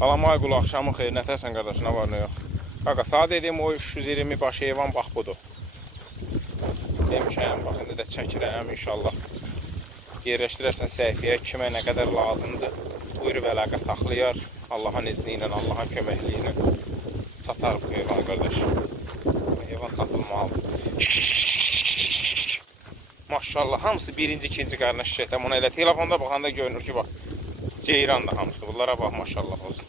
Salam ay qulu, axşamın xeyir, nətərsən qardaş, nə var nə yox. Qaqa, sağ dedim o 320 baş heyvan, bax budur. Demişəm, bax, indi də çəkirəm inşallah. Yerləşdirərsən səhifəyə kimə nə qədər lazımdır. Buyurub əlaqə saxlayar. Allahın izni ilə, Allahın köməkliyi ilə satar bu heyvan qardaş. Bu heyvan satılmalıdır. Maşallah, hamısı birinci, ikinci qarına şişəkdən. Buna elə telefonda baxanda görünür ki, bax. Ceyran da hamısı. Bunlara bax, maşallah olsun.